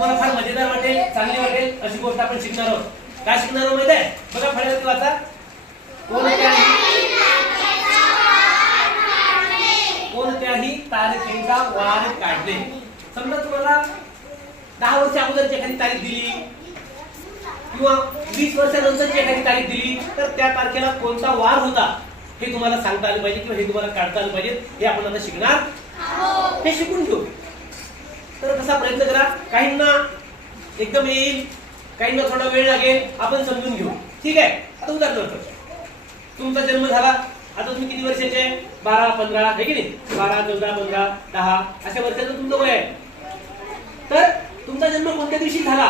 तुम्हाला फार मजेदार वाटेल चांगली वाटेल अशी गोष्ट आपण शिकणार आहोत. काय शिकणार आहोत माहिती आहे? बघा फळ्यावरती वाचा कोणत्याही कोणत्याही तारखेचा वार काढणे समजा तुम्हाला दहा वर्ष अगोदरची एखादी तारीख दिली किंवा वीस वर्षानंतरची एखादी तारीख दिली तर त्या तारखेला कोणता वार होता हे तुम्हाला सांगता आलं पाहिजे किंवा हे तुम्हाला काढता आलं पाहिजे हे आपण आता शिकणार? हे शिकून घेऊ. तर तसा प्रयत्न करा. काहींना एकदम येईल काहींना थोडा वेळ लागेल आपण समजून घेऊ. ठीक आहे? आता उदाहरणार्थ तुमचा जन्म झाला. आता तुम्ही किती वर्षाचे बारा पंधरा आहे की नाही? बारा चौदा पंधरा दहा अशा वर्षाचं तुमचं वय आहे. तर तुमचा जन्म कोणत्या दिवशी झाला?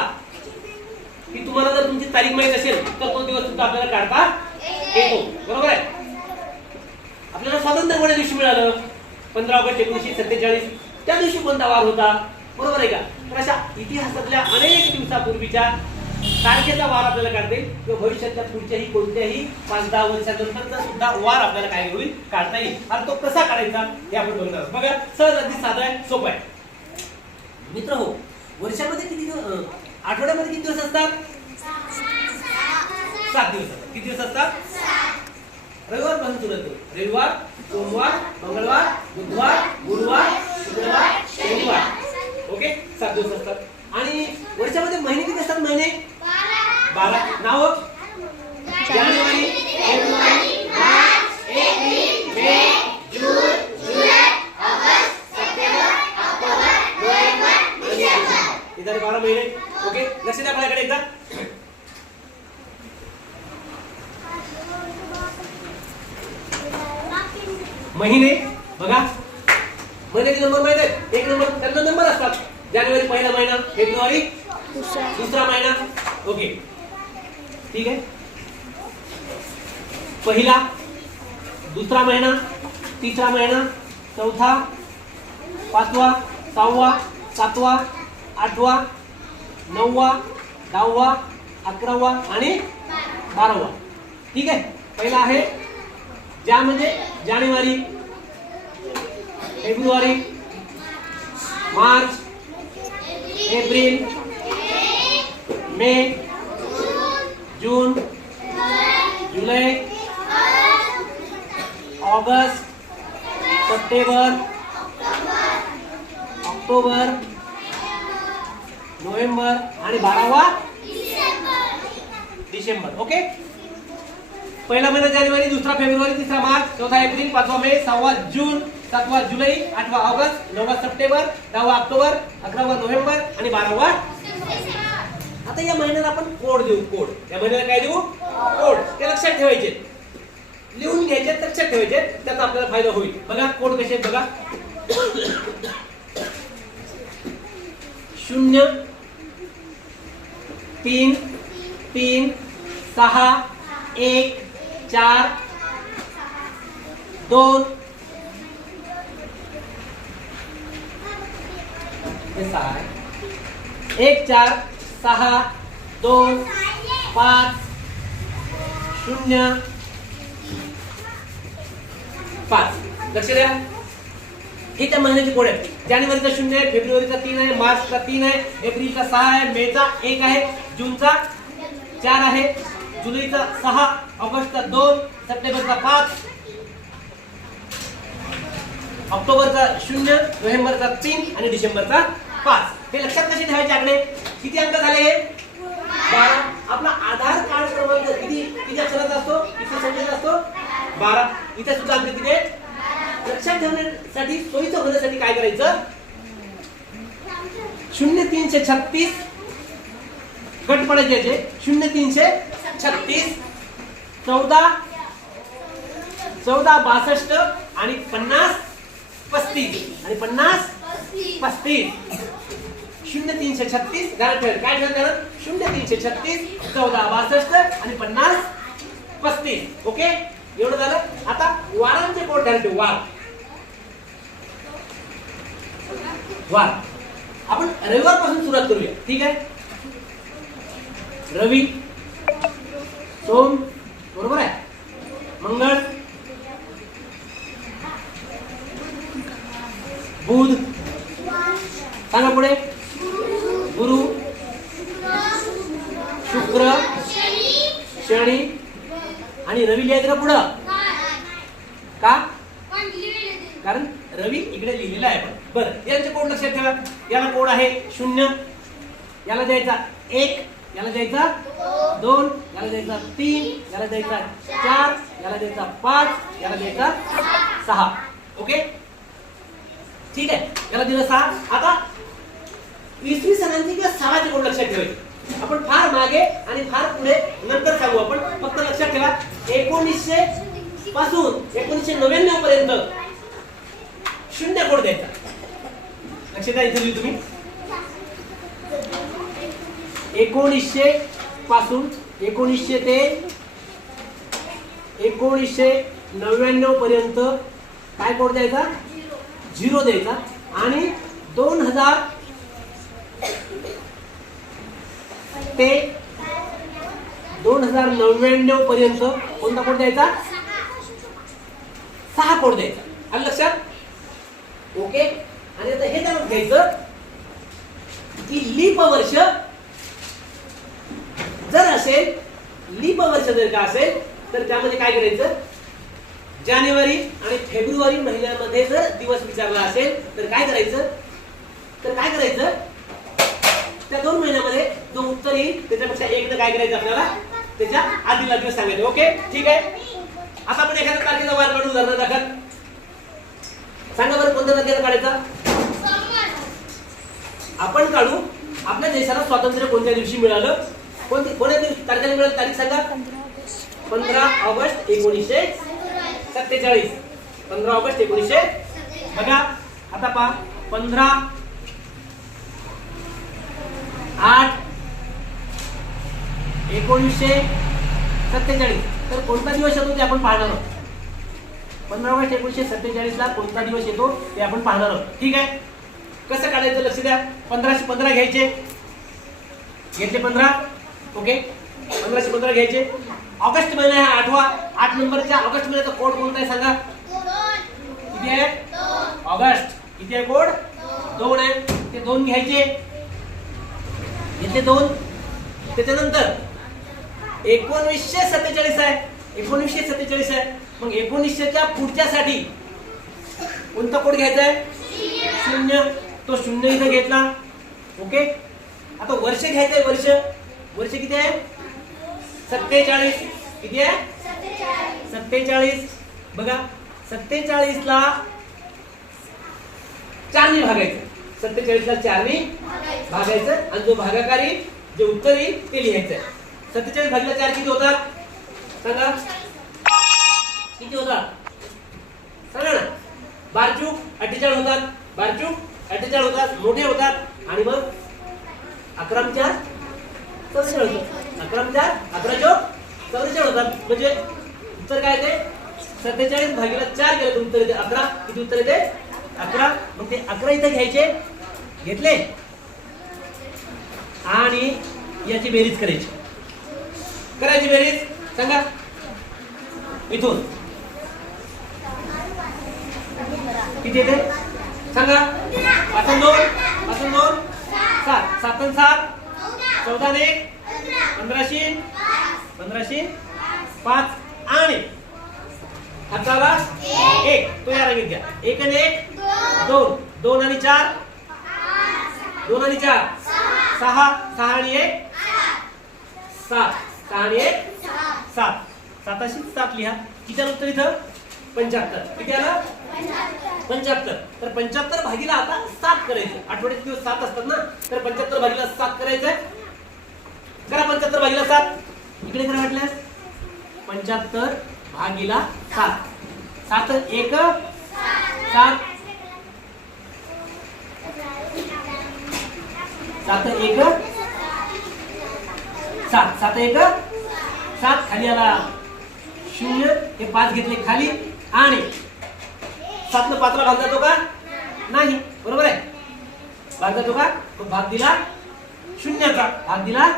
की तुम्हाला जर तुमची तारीख माहीत असेल तर तो दिवस सुद्धा आपल्याला काढता येतो. बरोबर आहे? आपल्याला स्वातंत्र्य कोणत्या दिवशी मिळालं? पंधरा ऑगस्ट एकोणीसशे सत्तेचाळीस. त्या दिवशी कोणता वार होता? बरोबर आहे का? तर अशा इतिहासातल्या अनेक दिवसापूर्वीच्या तारखेचा वार आपल्याला काढता येईल. किंवा भविष्यातल्या पुढच्याही कोणत्याही पाच दहा वर्षानंतरचा सुद्धा वार आपल्याला काय होईल? काढता येईल. आणि तो कसा काढायचा हे आपण बघणार बघा सहज अगदी साधा आहे सोपं आहे. मित्र हो वर्षामध्ये किती दिवस आठवड्यामध्ये किती दिवस असतात? सात दिवस असतात. किती दिवस असतात? रविवारपासून सुरू रविवार सोमवार मंगळवार बुधवार गुरुवार शुक्रवार शनिवार. ओके? सात दिवस असतात. आणि वर्षामध्ये महिने किती असतात महिने? बारा. नाव जानेवारी फेब्रुवारी मार्च एप्रिल मे जून जुलै ऑगस्ट सप्टेंबर ऑक्टोबर नोव्हेंबर डिसेंबर हे झाले बारा महिने ओके लक्ष द्या आपल्याकडे एकदा महिने बघा महिन्याचे नंबर माहीत आहेत एक नंबर त्यांना नंबर असतात जानेवारी पहिला महिना फेब्रुवारी दुसरा. महिना ओके ठीक आहे? पहिला दुसरा महिना तिसरा महिना चौथा पाचवा सहावा सातवा आठवा नववा दहावा अकरावा आणि बारावा. ठीक आहे? पहिला आहे ज्या म्हणजे जानेवारी फेब्रुवारी मार्च एप्रिल मे जून जुलै ऑगस्ट सप्टेंबर ऑक्टोबर नोव्हेंबर आणि बारावा डिसेंबर ओके? पहिला महिना जानेवारी दुसरा फेब्रुवारी तिसरा मार्च चौथा एप्रिल पाचवा मे सहावा जून सातवा जुलै आठवा ऑगस्ट नववा सप्टेंबर दहावा ऑक्टोबर अकरावा नोव्हेंबर आणि बारावा आता या महिन्याला आपण कोड देऊ कोड. या महिन्याला काय देऊ? कोड. ते लक्षात ठेवायचे. लिहून घ्यायचे लक्षात ठेवायचे त्याचा आपल्याला फायदा होईल. बघा कोड कसे आहेत बघा. शून्य तीन तीन सहा एक चार दोन हे सहा आहे. एक चार सहा दोन पाच शून्य पाच. लक्ष द्या. हे त्या महिन्याचे कोड आहेत जानेवारीचा शून्य आहे फेब्रुवारीचा तीन आहे मार्चचा तीन आहे एप्रिलचा सहा आहे मेचा एक आहे जूनचा चार आहे जुलैचा सहा ऑगस्टचा दोन सप्टेंबरचा पाच ऑक्टोबरचा शून्य नोव्हेंबरचा तीन आणि डिसेंबरचा पाच. हे लक्षात कसे ठेवायचे आकडे? किती अंक झाले बारा. आपला आधार कार्ड क्रमांक किती? किती अक्षराचा असतो? किती संख्येचा असतो? बारा. इथे सुद्धा अंक किती लक्षात ठेवण्यासाठी सोयीचं होण्यासाठी काय करायचं? शून्य तीनशे छत्तीस. गट पडायचे याचे. शून्य तीनशे छत्तीस. चौदा. चौदा बासष्ट आणि पन्नास पस्तीस. आणि पन्नास पस्तीस. शून्य तीनशे छत्तीस ध्यानात ठेव. काय ठेव ध्यानात शून्य तीनशे छत्तीस चौदा बासष्ट आणि पन्नास पस्तीस. ओके? एवढं झालं. आता वारांचे कोड ध्यान ठेव वार. वार. आपण रविवारपासून सुरुवात करूया. ठीक आहे? रवी सोम बरोबर आहे? मंगळ बुध. सांगा पुढे. म्हणजे रवी लिहायचं का पुढं? का? कारण रवी इकडे लिहिलेला आहे बरं यांचे कोड लक्षात ठेवा? याला कोड आहे? शून्य. याला द्यायचा एक याला द्यायचा दोन याला द्यायचा तीन याला द्यायचा चार याला द्यायचा पाच याला द्यायचा सहा. ओके? ठीक आहे. याला दिलं सहा. आता इसवी सणांची किंवा सहाचे कोड लक्षात ठेवायचे आपण फार मागे आणि फार पुढे नंतर सांगू आपण. फक्त लक्षात ठेवा एकोणीसशे पासून एकोणीसशे नव्याण्णव पर्यंत शून्य कोड द्यायचा. लक्षात द्या इथे लिहू तुम्ही. एकोणीसशे पासून एकोणीसशे ते एकोणीसशे नव्याण्णव पर्यंत काय कोड द्यायचा? झिरो द्यायचा. आणि दोन हजार ते दोन हजार नव्याण्णव पर्यंत कोणता कोड द्यायचा? सहा कोड द्यायचा. आलं लक्षात? ओके? आणि आता हे जाणून घ्यायचं की लीप वर्ष जर असेल लीप वर्ष जर का असेल तर त्यामध्ये काय करायचं? जानेवारी आणि फेब्रुवारी महिन्यामध्ये जर दिवस विचारला असेल तर काय करायचं? तर काय करायचं? त्या दोन महिन्यामध्ये जो उत्तर येईल त्याच्यापेक्षा एकदा काय करायचं आपल्याला? त्याच्या आधीला दिवस सांगायचं. ओके ठीक आहे? आता आपण एखाद्या तारखेचा वार काढू उदाहरणादाखल सांगा बरं कोणत्या तारखेला काढायचा? आपण काढू. आपल्या देशाला स्वातंत्र्य कोणत्या दिवशी मिळालं? कोणती कोणत्या दिवशी तारखेला मिळालं तारीख सांगा? पंधरा ऑगस्ट एकोणीसशे सत्तेचाळीस. पंधरा ऑगस्ट एकोणीसशे बघा आता पहा. पंधरा आठ एकोणीसशे सत्तेचाळीस. तर कोणता दिवस येतो ते आपण पाहणार आहोत. पंधरा ऑगस्ट एकोणीसशे सत्तेचाळीस ला कोणता दिवस येतो ते आपण पाहणार आहोत. ठीक आहे? कसं काढायचं लक्ष द्या? पंधराशे पंधरा घ्यायचे. घेतले पंधरा? ओके. पंधराशे पंधरा घ्यायचे. ऑगस्ट महिना आहे आठवा. आठ नंबरच्या ऑगस्ट महिन्याचा कोड कोणता आहे सांगा? किती आहे? ऑगस्ट. किती आहे कोड? दोन आहे. ते दोन घ्यायचे. घेतले दोन. त्याच्यानंतर एकोणवीसशे सत्तेचाळीस आहे. एकोणीसशे सत्तेचाळीस आहे. मग एकोणीसशेच्या पुढच्यासाठी कोणता कोड घ्यायचा आहे? शून्य. तो शून्य इथं घेतला. ओके? आता वर्ष घ्यायचंय वर्ष. वर्ष किती आहे? सत्तेचाळीस. किती आहे? सत्तेचाळीस. बघा सत्तेचाळीसला चारने भागायचं सत्तेचाळीसला चारनी भागायचं आणि जो भागाकारी जे उत्तर येईल ते लिहायचं. सत्तेचाळीस भागीला चार किती होतात? सांगा. किती होतात? सांगा ना. बारचूक अठ्ठेचाळीस होतात. बारचूक अठ्ठेचाळीस होतात. मोठे होतात. आणि मग अकरामच्या आणि चार चौवेचाळीस होतात. अकरा आणि चार अकरा चौक चौवेचाळीस होतात. म्हणजे उत्तर काय येते? सत्तेचाळीस भागीला चार केलं तर उत्तर येते अकरा. किती उत्तर येते? अकरा. मग ते अकरा इथं घ्यायचे. घेतले. आणि याची बेरीज करायची. करायची बेरीज? सांगा. इथून. किती येते? सांगा. पाच दोन पाच दोन. सात. सात आणि सात. चौदा एक पंधराशे. पंधराशे. पाच. आणि हाताला एक. तो या घेत घ्या. एक आणि एक. दोन. दोन आणि चार. दोन आणि चार. सहा. सहा आणि एक. सात. सहा आणि एक. सात. साताशी सात लिहा. किती आलं उत्तर इथं? पंच्याहत्तर. किती आलं? पंच्याहत्तर. तर पंच्याहत्तर भागीला आता सात करायचं. आठवड्यात दिवस सात असतात ना? तर पंच्याहत्तर भागीला सात करायचंय. करा पंच्याहत्तर भागीला सात. इकडे करा म्हटल्यास. पंच्याहत्तर भागीला सात. सात एक. सात. सात एक. सात सात एक. सात खाली आला. शून्य. हे पाच घेतले खाली. आणि सातनं पाचला भाग जातो का? नाही. बरोबर आहे? भाग जातो का? तो भाग दिला शून्याचा. भाग दिला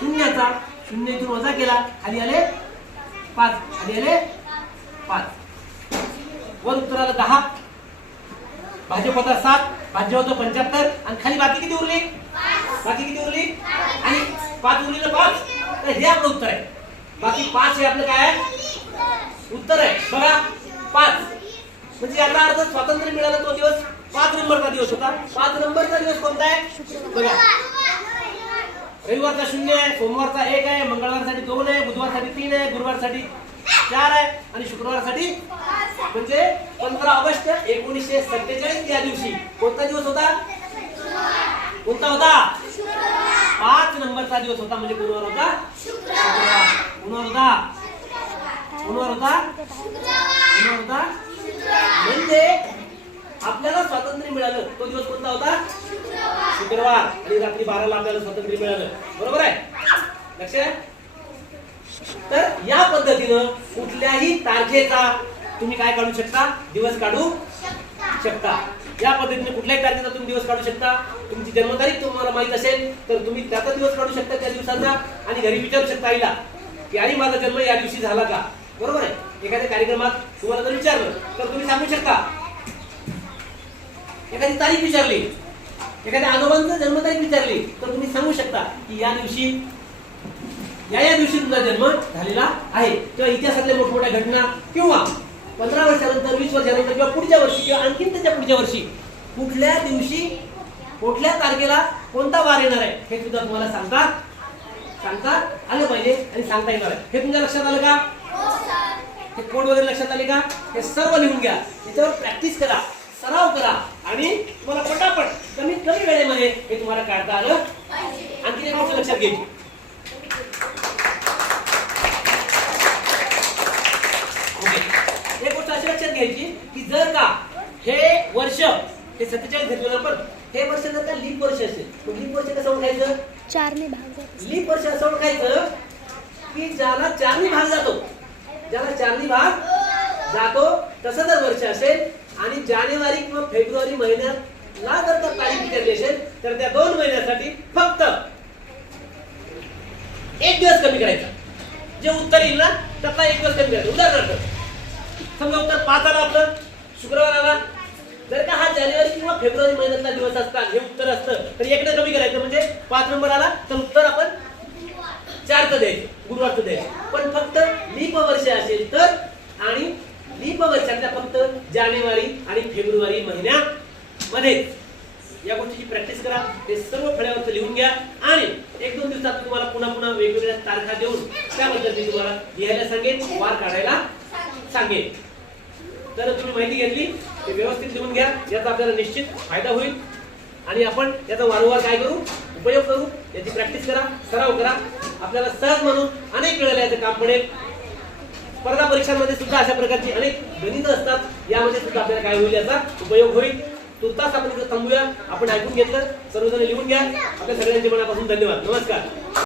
शून्याचा. शून्य इथून वजा केला. खाली आले पाच. खाली आले पाच. वर उत्तर आलं दहा. भाजप होता सात. भाज्य होतं पंच्याहत्तर. आणि खाली बाकी किती उरली? बाकी किती उरली? आणि पाच उरली ना पाच? तर हे आपलं उत्तर आहे. बाकी पाच हे आपलं काय आहे? उत्तर आहे. बघा पाच. म्हणजे याचा अर्थ स्वातंत्र्य मिळाला तो दिवस पाच नंबरचा दिवस होता. पाच नंबरचा दिवस कोणता आहे? बघा. रविवारचा शून्य आहे सोमवारचा एक आहे मंगळवारसाठी दोन आहे बुधवारसाठी तीन आहे गुरुवारसाठी चार आहे आणि शुक्रवारसाठी म्हणजे पंधरा ऑगस्ट एकोणीसशे सत्तेचाळीस या दिवशी कोणता दिवस होता? कोणता होता? पाच नंबरचा दिवस होता म्हणजे गुरुवार होता? शुक्रवार. गुरुवार होता? गुरुवार होता? गुरुवार होता? म्हणजे आपल्याला स्वातंत्र्य मिळालं. तो दिवस कोणता होता? शुक्रवार. आणि रात्री बाराला आपल्याला स्वातंत्र्य मिळालं. बरोबर आहे? लक्ष तर या पद्धतीनं कुठल्याही तारखेचा तुम्ही काय काढू शकता? दिवस काढू शकता. या पद्धतीने कुठल्याही तारखेचा तुम्ही दिवस काढू शकता. तुमची जन्मतारीख तुम्हाला माहीत असेल तर तुम्ही त्याचा दिवस काढू शकता त्या दिवसाचा. आणि घरी विचारू शकता आईला की आई माझा जन्म या दिवशी झाला का? बरोबर आहे? एखाद्या कार्यक्रमात तुम्हाला जर विचारलं तर तुम्ही सांगू शकता. एखादी तारीख विचारली एखाद्या आजोबांचं जन्मतारीख विचारली तर तुम्ही सांगू शकता की या दिवशी या या दिवशी तुमचा जन्म झालेला आहे. किंवा इतिहासातल्या मोठमोठ्या घटना किंवा पंधरा वर्षानंतर वीस वर्षानंतर किंवा पुढच्या वर्षी किंवा आणखीन त्याच्या पुढच्या वर्षी कुठल्या दिवशी कुठल्या तारखेला कोणता वार येणार आहे हे सुद्धा तुम्हाला सांगता सांगता आलं पाहिजे आणि सांगता येणार आहे. हे तुमच्या लक्षात आलं का? हे कोड वगैरे लक्षात आले का? हे सर्व लिहून घ्या. याच्यावर प्रॅक्टिस करा सराव करा आणि तुम्हाला पटापट कमीत कमी वेळेमध्ये हे तुम्हाला काढता आलं. आणखी एक गोष्ट लक्षात घ्यायची ओके. एक गोष्ट अशी लक्षात घ्यायची की जर का हे वर्ष हे सत्तेचाळीस घेतलं आपण हे वर्ष जर का लीप वर्ष असेल मग लीप वर्ष कसं ओळखायचं? चारने भाग लीप वर्ष असं ओळखायचं की ज्याला चारही भाग जातो ज्याला चारही भाग जातो तसं जर वर्ष असेल आणि जानेवारी किंवा फेब्रुवारी महिन्यात ला जर का तारीख विचारली असेल तर त्या दोन महिन्यासाठी फक्त एक दिवस कमी करायचा. जे उत्तर येईल ना त्याचा एक दिवस कमी करायचं. उदाहरणार्थ समजा उत्तर पाच आला आपलं. शुक्रवार आला. जर का हा जानेवारी किंवा फेब्रुवारी महिन्यातला दिवस असता हे उत्तर असतं तर एकदा कमी करायचं म्हणजे पाच नंबर आला तर उत्तर आपण चारचं द्यायचं गुरुवारचं द्यायचं. पण फक्त लीप वर्ष असेल तर आणि लीप वर्षातल्या फक्त जानेवारी आणि फेब्रुवारी महिन्यामध्ये. या गोष्टीची प्रॅक्टिस करा ते सर्व फळ्यावरचं लिहून घ्या आणि एक दोन दिवसात तुम्हाला पुन्हा पुन्हा वेगवेगळ्या तारखा देऊन त्याबद्दल मी तुम्हाला लिहायला सांगेन वार काढायला सांगेल तर तुम्ही माहिती घेतली ते व्यवस्थित लिहून घ्या याचा आपल्याला निश्चित फायदा होईल. आणि आपण याचा वारंवार काय करू? उपयोग करू याची प्रॅक्टिस करा सराव करा. आपल्याला सहज म्हणून अनेक वेळेला याचं काम पडेल. स्पर्धा परीक्षांमध्ये सुद्धा अशा प्रकारची अनेक गणित असतात. यामध्ये सुद्धा आपल्याला काय होईल याचा उपयोग होईल. तुर्तास आपण इथं थांबूया. आपण ऐकून घेतलं. सर्वजण लिहून घ्या. आपल्या सगळ्यांचे मनापासून धन्यवाद. नमस्कार.